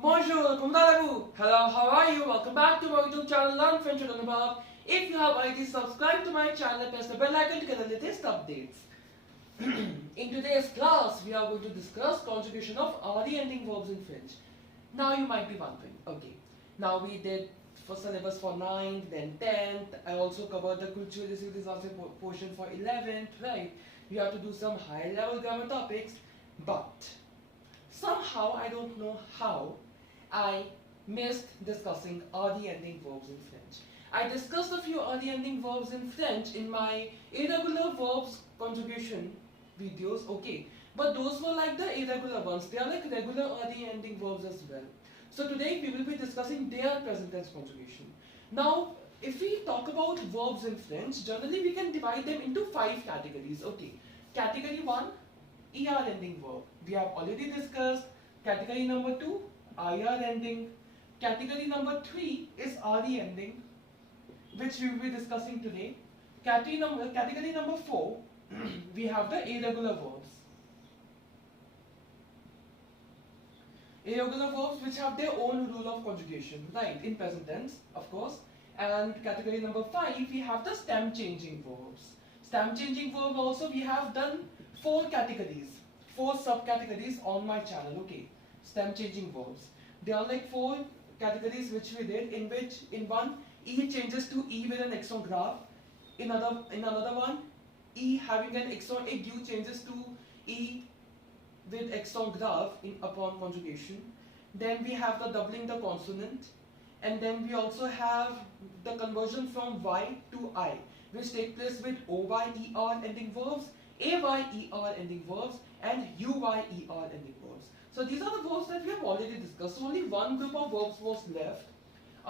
Bonjour, comment allez-vous? Hello, how are you? Welcome back to my YouTube channel, Learn French with Anubhav. If you have already subscribed to my channel, press the bell icon to get the latest updates. In today's class, we are going to discuss conjugation of RE ending verbs in French. Now you might be wondering, okay, now we did for syllabus for 9th, then 10th. I also covered the cultural disaster portion for 11th, right? We have to do some high level grammar topics, but somehow I don't know how I missed discussing RE ending verbs in French. I discussed a few RE ending verbs in French in my irregular verbs conjugation videos, okay, but those were like the irregular ones. They are like regular RE ending verbs as well. So today we will be discussing their present tense conjugation. Now, if we talk about verbs in French, generally we can divide them into 5 categories, okay. Category 1, ER ending verb. We have already discussed. Category number 2, IR ending. Category number 3 is RE ending, which we will be discussing today. Category number 4, we have the irregular verbs. Irregular verbs which have their own rule of conjugation, right, in present tense, of course. And category number 5, we have the stem changing verbs. Stem changing verb also we have done 4 categories, 4 subcategories on my channel, okay. Stem changing verbs. There are like 4 categories which we did, in which in one E changes to E with an accent grave. In another one, E having an accent aigu changes to E with accent grave upon conjugation. Then we have the doubling the consonant, and then we also have the conversion from Y to I, which take place with OYER ending verbs, AYER ending verbs, and UYER ending verbs. So these are the verbs that we have already discussed. So only one group of verbs was left.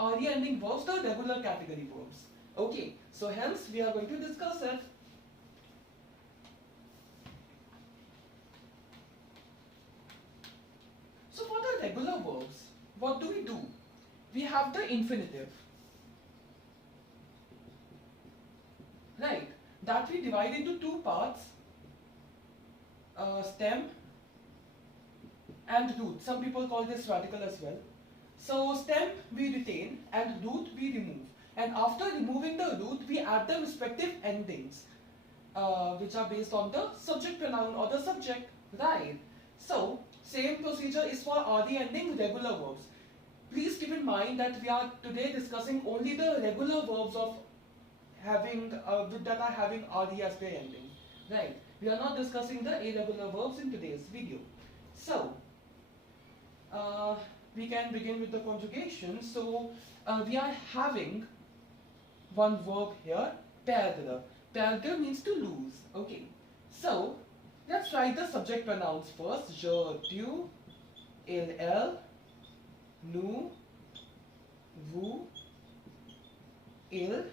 RE ending verbs, the regular category verbs. Okay, so hence we are going to discuss it. So for the regular verbs, what do? We have the infinitive, right? That we divide into 2 parts, stem and root. Some people call this radical as well. So stem we retain and root we remove. And after removing the root, we add the respective endings, which are based on the subject pronoun or the subject, right? So same procedure is for RE ending regular verbs. Please keep in mind that we are today discussing only the regular verbs of having that are having RE as their ending, right? We are not discussing the irregular verbs in today's video. So we can begin with the conjugation. So we are having one verb here, perdre. Perdre means to lose, okay. So let's write the subject pronouns first. Je, tu, il, elle, nous, vous, il,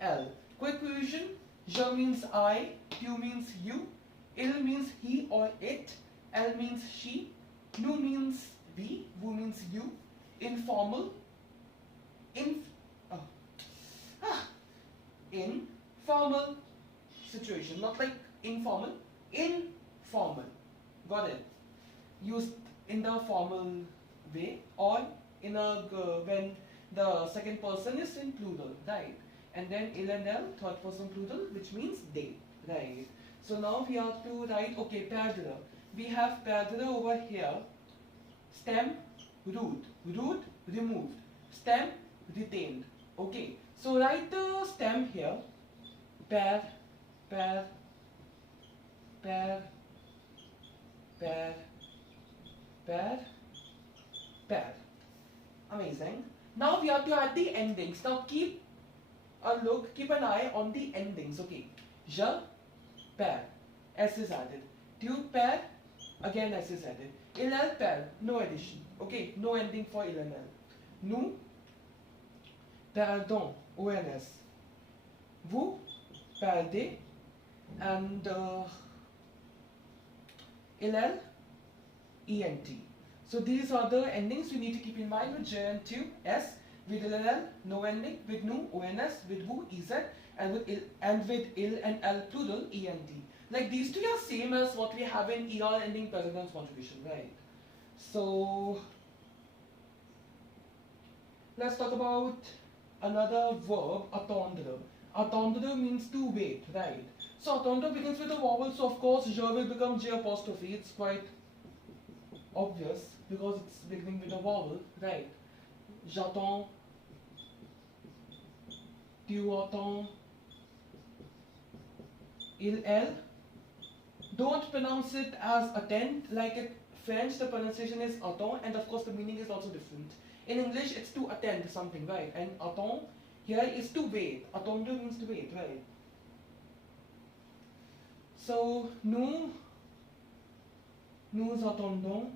elle. Quick revision. Je means I, tu means you, il means he or it, elle means she, nous means we, vous means you. Informal, informal situation, not like informal, informal. Got it? Used in the formal way, or in a when the second person is in plural, right? And then il and elle, third person plural, which means they, right? So now we have to write, okay, perdre. We have perdre over here, stem, root, root removed, stem retained, okay. So write the stem here, per, per, per, per, per, per. Amazing. Now we have to add the endings. Now keep an eye on the endings, okay. Je, per, S is added. Tu, per, again S is added. Il, elle, per, no addition, okay, no ending for il and elle. Nous, perdons, ONS. Vous, perdez, and il, elle, ENT. So these are the endings we need to keep in mind with je and tu, S, with il and elle, no ending, with nous, ONS, with vous, EZ, and with il and elle plural, ENT. Like these two are same as what we have in ER ending present tense conjugation, right? So Let's talk about another verb, attendre. Attendre means to wait, right? So attendre begins with a vowel, so of course je will become J apostrophe. It's quite obvious because it's beginning with a vowel, right? J'attends, tu attends, il, elle. Don't pronounce it as attend, like in French the pronunciation is attend, and of course the meaning is also different. In English it's to attend something, right? And attend here is to wait. Attendre means to wait, right? So nous attendons,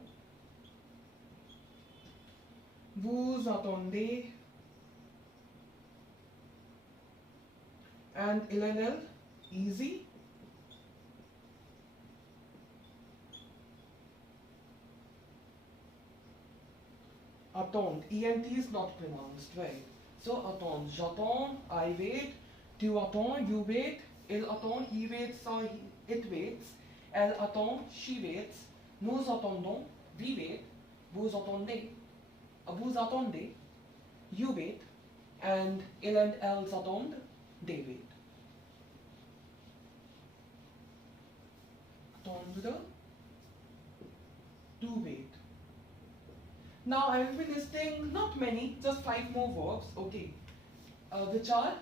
vous attendez, and il and elle, easy. Attendre, ENT is not pronounced, right? So attendre, j'attends, I wait, tu attends, you wait, il attend, he waits or it waits, elle attend, she waits, nous attendons, we wait, vous attendez, you wait, and il and elles attendent, they wait. Attendre, to wait. Now I will be listing not many, just 5 more verbs, okay, which are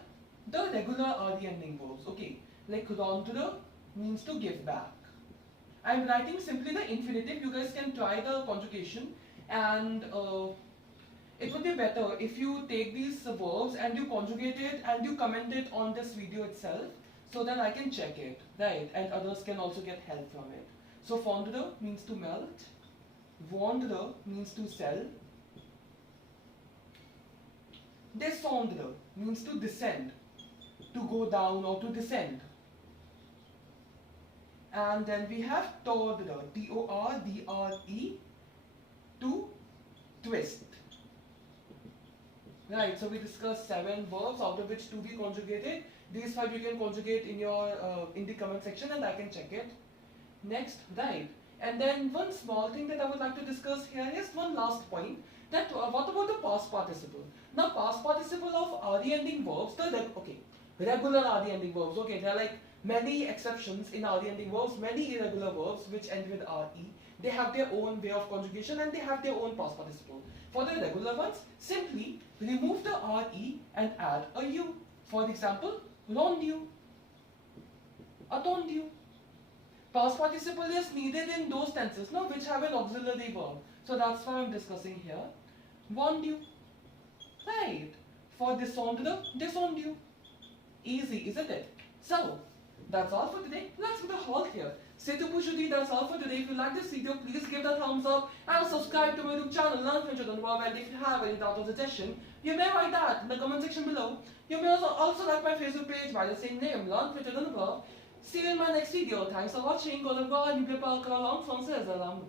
the regular RD ending verbs, okay. Like rendre means to give back. I am writing simply the infinitive. You guys can try the conjugation, and it would be better if you take these verbs and you conjugate it and you comment it on this video itself, so that I can check it, right, and others can also get help from it. So fondre means to melt, vendre means to sell, descendre means to descend, to go down or to descend. And then we have tordre, T-O-R-D-R-E, to twist. Right, so we discussed 7 verbs, out of which 2 we conjugated. These 5 you can conjugate in your in the comment section, and I can check it. Next, right. And then one small thing that I would like to discuss here is one last point, that what about the past participle? Now past participle of RE ending verbs, regular RE ending verbs, okay, there are like many exceptions in RE ending verbs, many irregular verbs which end with RE. They have their own way of conjugation and they have their own past participle. For the regular ones, simply remove the RE and add a U. For example, rendu, attendu. Past participle is needed in those tenses, no, which have an auxiliary verb. So that's why I'm discussing here. Vendu. Right. For descendre, descendu. Easy, isn't it? So, that's all for today. Let's put a halt here. C'est tout pour aujourd'hui, that's all for today. If you like this video, please give the thumbs up and subscribe to my YouTube channel, Learn French with Anubhav. And if you have any doubt or suggestion, you may write that in the comment section below. You may also like my Facebook page by the same name, Learn French with Anubhav. See you in my next video. Thanks for watching. Au revoir. N'oubliez pas encore la langue française à l'amour.